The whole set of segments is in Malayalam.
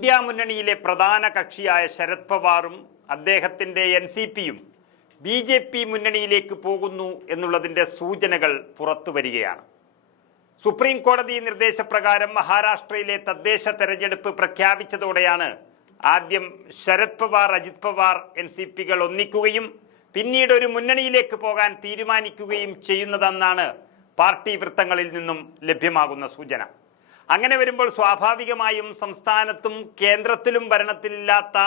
ഇന്ത്യ മുന്നണിയിലെ പ്രധാന കക്ഷിയായ ശരത് പവാറും അദ്ദേഹത്തിന്റെ എൻ സി പിയും ബി ജെ പി മുന്നണിയിലേക്ക് പോകുന്നു എന്നുള്ളതിന്റെ സൂചനകൾ പുറത്തു വരികയാണ്. സുപ്രീം കോടതി നിർദ്ദേശപ്രകാരം മഹാരാഷ്ട്രയിലെ തദ്ദേശ തെരഞ്ഞെടുപ്പ് പ്രഖ്യാപിച്ചതോടെയാണ് ആദ്യം ശരത് പവാർ അജിത് പവാർ എൻ സി പികൾ ഒന്നിക്കുകയും പിന്നീട് ഒരു മുന്നണിയിലേക്ക് പോകാൻ തീരുമാനിക്കുകയും ചെയ്യുന്നതെന്നാണ് പാർട്ടി വൃത്തങ്ങളിൽ നിന്നും ലഭ്യമാകുന്ന സൂചന. അങ്ങനെ വരുമ്പോൾ സ്വാഭാവികമായും സംസ്ഥാനത്തും കേന്ദ്രത്തിലും ഭരണത്തിലില്ലാത്ത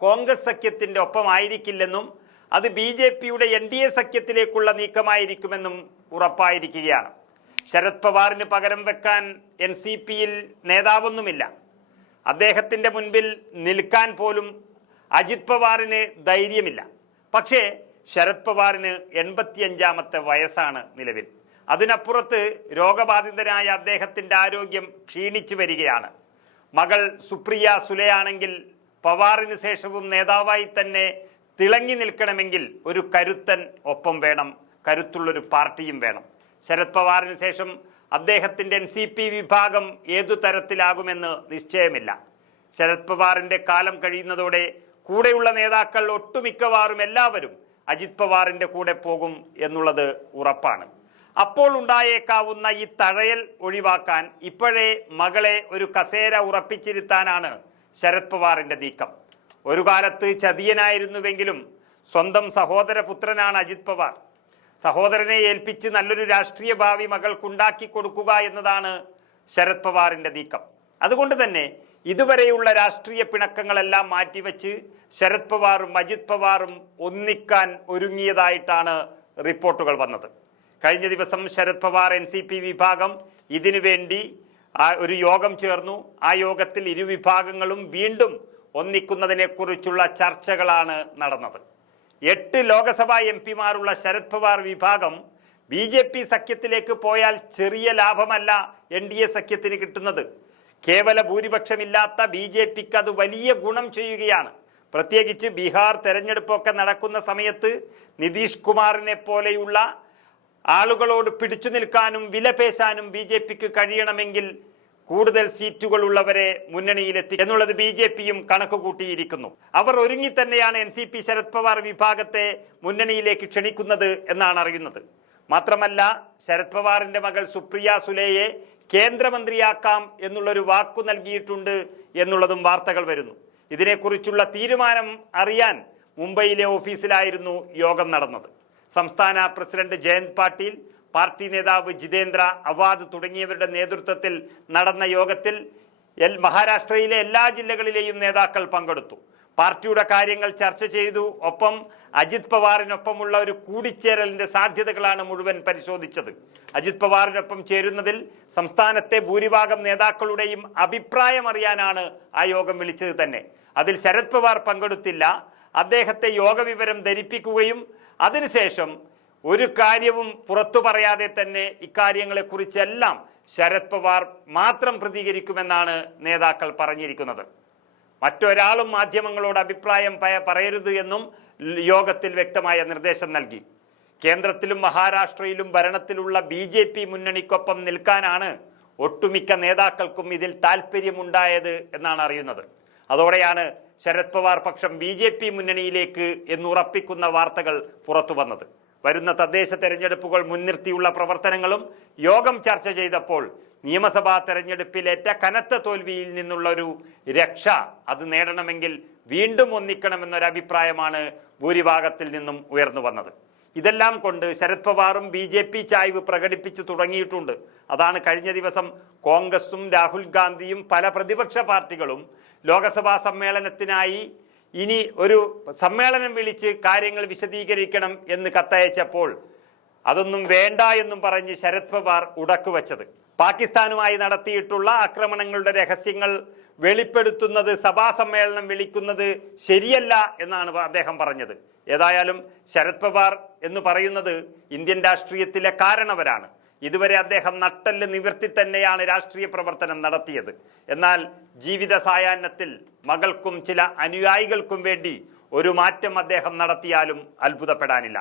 കോൺഗ്രസ് സഖ്യത്തിന്റെ ഒപ്പമായിരിക്കില്ലെന്നും അത് ബി ജെ പിയുടെ എൻ ഡി എ സഖ്യത്തിലേക്കുള്ള നീക്കമായിരിക്കുമെന്നും ഉറപ്പായിരിക്കുകയാണ്. ശരത് പവാറിന് പകരം വെക്കാൻ എൻ സി പിയിൽ നേതാവൊന്നുമില്ല. അദ്ദേഹത്തിന്റെ മുൻപിൽ നിൽക്കാൻ പോലും അജിത് പവാറിന് ധൈര്യമില്ല. പക്ഷേ ശരത് പവാറിന് എൺപത്തിയഞ്ചാമത്തെ വയസ്സാണ് നിലവിൽ. അതിനപ്പുറത്ത് രോഗബാധിതനായ അദ്ദേഹത്തിന്റെ ആരോഗ്യം ക്ഷീണിച്ചു വരികയാണ്. മകൾ സുപ്രിയ സുലയാണെങ്കിൽ പവാറിന് ശേഷവും നേതാവായി തന്നെ തിളങ്ങി നിൽക്കണമെങ്കിൽ ഒരു കരുത്തൻ ഒപ്പം വേണം കരുത്തുള്ളൊരു പാർട്ടിയും വേണം. ശരത് പവാറിന് ശേഷം അദ്ദേഹത്തിന്റെ എൻ സി പി വിഭാഗം ഏതു തരത്തിലാകുമെന്ന് നിശ്ചയമില്ല. ശരത് പവാറിന്റെ കാലം കഴിയുന്നതോടെ കൂടെയുള്ള നേതാക്കൾ ഒട്ടുമിക്കവാറും എല്ലാവരും അജിത് പവാറിന്റെ കൂടെ പോകും എന്നുള്ളത് ഉറപ്പാണ്. അപ്പോൾ ഉണ്ടായേക്കാവുന്ന ഈ തഴയൽ ഒഴിവാക്കാൻ ഇപ്പോഴേ മകളെ ഒരു കസേര ഉറപ്പിച്ചിരുത്താനാണ് ശരത് പവാറിന്റെ നീക്കം. ഒരു കാലത്ത് ചതിയനായിരുന്നുവെങ്കിലും സ്വന്തം സഹോദര പുത്രനാണ് അജിത് പവാർ. സഹോദരനെ ഏൽപ്പിച്ച് നല്ലൊരു രാഷ്ട്രീയ ഭാവി മകൾക്കുണ്ടാക്കി കൊടുക്കുക എന്നതാണ് ശരത് പവാറിന്റെ നീക്കം. അതുകൊണ്ട് തന്നെ ഇതുവരെയുള്ള രാഷ്ട്രീയ പിണക്കങ്ങളെല്ലാം മാറ്റിവെച്ച് ശരത് പവാറും അജിത് പവാറും ഒന്നിക്കാൻ ഒരുങ്ങിയതായിട്ടാണ് റിപ്പോർട്ടുകൾ വന്നത്. കഴിഞ്ഞ ദിവസം Sharad Pawar N C P വിഭാഗം ഇതിനുവേണ്ടി ഒരു യോഗം ചേർന്നു. ആ യോഗത്തിൽ ഇരുവിഭാഗങ്ങളും വീണ്ടും ഒന്നിക്കുന്നതിനെക്കുറിച്ചുള്ള ചർച്ചകളാണ് നടന്നത്. എട്ട് ലോകസഭാ എം പിമാരുള്ള ശരത് പവാർ വിഭാഗം ബി ജെ പി സഖ്യത്തിലേക്ക് പോയാൽ ചെറിയ ലാഭമല്ല എൻ ഡി എ സഖ്യത്തിന് കിട്ടുന്നത്. കേവല ഭൂരിപക്ഷമില്ലാത്ത ബി ജെ പിക്ക് അത് വലിയ ഗുണം ചെയ്യുകയാണ്. പ്രത്യേകിച്ച് ബീഹാർ തെരഞ്ഞെടുപ്പൊക്കെ നടക്കുന്ന സമയത്ത് നിതീഷ് കുമാറിനെ പോലെയുള്ള ആളുകളോട് പിടിച്ചു നിൽക്കാനും വിലപേശാനും ബി ജെ പിക്ക് കഴിയണമെങ്കിൽ കൂടുതൽ സീറ്റുകൾ ഉള്ളവരെ മുന്നണിയിലെത്തി എന്നുള്ളത് ബി ജെ പിയും കണക്ക് കൂട്ടിയിരിക്കുന്നു അവർ ഒരുങ്ങി തന്നെയാണ് N C P Sharad Pawar വിഭാഗത്തെ മുന്നണിയിലേക്ക് ക്ഷണിക്കുന്നത് എന്നാണ് അറിയുന്നത്. മാത്രമല്ല ശരത് പവാറിന്റെ മകൾ സുപ്രിയ സുലേയെ കേന്ദ്രമന്ത്രിയാക്കാം എന്നുള്ളൊരു വാക്കു നൽകിയിട്ടുണ്ട് എന്നുള്ളതും വാർത്തകൾ വരുന്നു. ഇതിനെക്കുറിച്ചുള്ള തീരുമാനം അറിയാൻ മുംബൈയിലെ ഓഫീസിലായിരുന്നു യോഗം നടന്നത്. സംസ്ഥാന പ്രസിഡന്റ് ജയന്ത് പാട്ടീൽ പാർട്ടി നേതാവ് ജിതേന്ദ്ര അവാദ് തുടങ്ങിയവരുടെ നേതൃത്വത്തിൽ നടന്ന യോഗത്തിൽ എൽ മഹാരാഷ്ട്രയിലെ എല്ലാ ജില്ലകളിലെയും നേതാക്കൾ പങ്കെടുത്തു. പാർട്ടിയുടെ കാര്യങ്ങൾ ചർച്ച ചെയ്തു. ഒപ്പം അജിത് പവാറിനൊപ്പമുള്ള ഒരു കൂടിച്ചേരലിന്റെ സാധ്യതകളാണ് മുഴുവൻ പരിശോധിച്ചത്. അജിത് പവാറിനൊപ്പം ചേരുന്നതിൽ സംസ്ഥാനത്തെ ഭൂരിഭാഗം നേതാക്കളുടെയും അഭിപ്രായം അറിയാനാണ് ആ യോഗം വിളിച്ചത് തന്നെ. അതിൽ ശരത് പവാർ പങ്കെടുത്തില്ല. അദ്ദേഹത്തെ യോഗ വിവരം ധരിപ്പിക്കുകയും അതിനുശേഷം ഒരു കാര്യവും പുറത്തു പറയാതെ തന്നെ ഇക്കാര്യങ്ങളെക്കുറിച്ചെല്ലാം ശരത് പവാർ മാത്രം പ്രതികരിക്കുമെന്നാണ് നേതാക്കൾ പറഞ്ഞിരിക്കുന്നത്. മറ്റൊരാളും മാധ്യമങ്ങളോട് അഭിപ്രായം പറയരുത് എന്നും യോഗത്തിൽ വ്യക്തമായ നിർദ്ദേശം നൽകി. കേന്ദ്രത്തിലും മഹാരാഷ്ട്രയിലും ഭരണത്തിലുള്ള ബി ജെ പി മുന്നണിക്കൊപ്പം നിൽക്കാനാണ് ഒട്ടുമിക്ക നേതാക്കൾക്കും ഇതിൽ താല്പര്യമുണ്ടായത് എന്നാണ് അറിയുന്നത്. അതോടെയാണ് ശരത് പവാർ പക്ഷം ബി ജെ പി മുന്നണിയിലേക്ക് എന്നുറപ്പിക്കുന്ന വാർത്തകൾ പുറത്തു വന്നത്. വരുന്ന തദ്ദേശ തെരഞ്ഞെടുപ്പുകൾ മുൻനിർത്തിയുള്ള പ്രവർത്തനങ്ങളും യോഗം ചർച്ച ചെയ്തപ്പോൾ നിയമസഭാ തെരഞ്ഞെടുപ്പിലേറ്റ കനത്ത തോൽവിയിൽ നിന്നുള്ള ഒരു രക്ഷ അത് നേടണമെങ്കിൽ വീണ്ടും ഒന്നിക്കണമെന്നൊരഭിപ്രായമാണ് ഭൂരിഭാഗത്തിൽ നിന്നും ഉയർന്നു വന്നത്. ഇതെല്ലാം കൊണ്ട് ശരത് പവാറും ബി ജെ പി ചായ്വ് പ്രകടിപ്പിച്ചു തുടങ്ങിയിട്ടുണ്ട്. അതാണ് കഴിഞ്ഞ ദിവസം കോൺഗ്രസും രാഹുൽ ഗാന്ധിയും പല പ്രതിപക്ഷ പാർട്ടികളും ലോകസഭാ സമ്മേളനത്തിനായി ഇനി ഒരു സമ്മേളനം വിളിച്ച് കാര്യങ്ങൾ വിശദീകരിക്കണം എന്ന് കത്തയച്ചപ്പോൾ അതൊന്നും വേണ്ട എന്നും പറഞ്ഞ് ശരത് പവാർ ഉടക്കുവച്ചത്. പാകിസ്ഥാനുമായി നടത്തിയിട്ടുള്ള ആക്രമണങ്ങളുടെ രഹസ്യങ്ങൾ വെളിപ്പെടുത്തുന്നത് സഭാ സമ്മേളനം വിളിക്കുന്നത് ശരിയല്ല എന്നാണ് അദ്ദേഹം പറഞ്ഞത്. ഏതായാലും ശരത് പവാർ എന്ന് പറയുന്നത് ഇന്ത്യൻ രാഷ്ട്രീയത്തിലെ കാരണവരാണ്. ഇതുവരെ അദ്ദേഹം നട്ടൽ നിവർത്തി തന്നെയാണ് രാഷ്ട്രീയ പ്രവർത്തനം നടത്തിയത്. എന്നാൽ ജീവിത സായാഹ്നത്തിൽ മകൾക്കും ചില അനുയായികൾക്കും വേണ്ടി ഒരു മാറ്റം അദ്ദേഹം നടത്തിയാലും അത്ഭുതപ്പെടാനില്ല.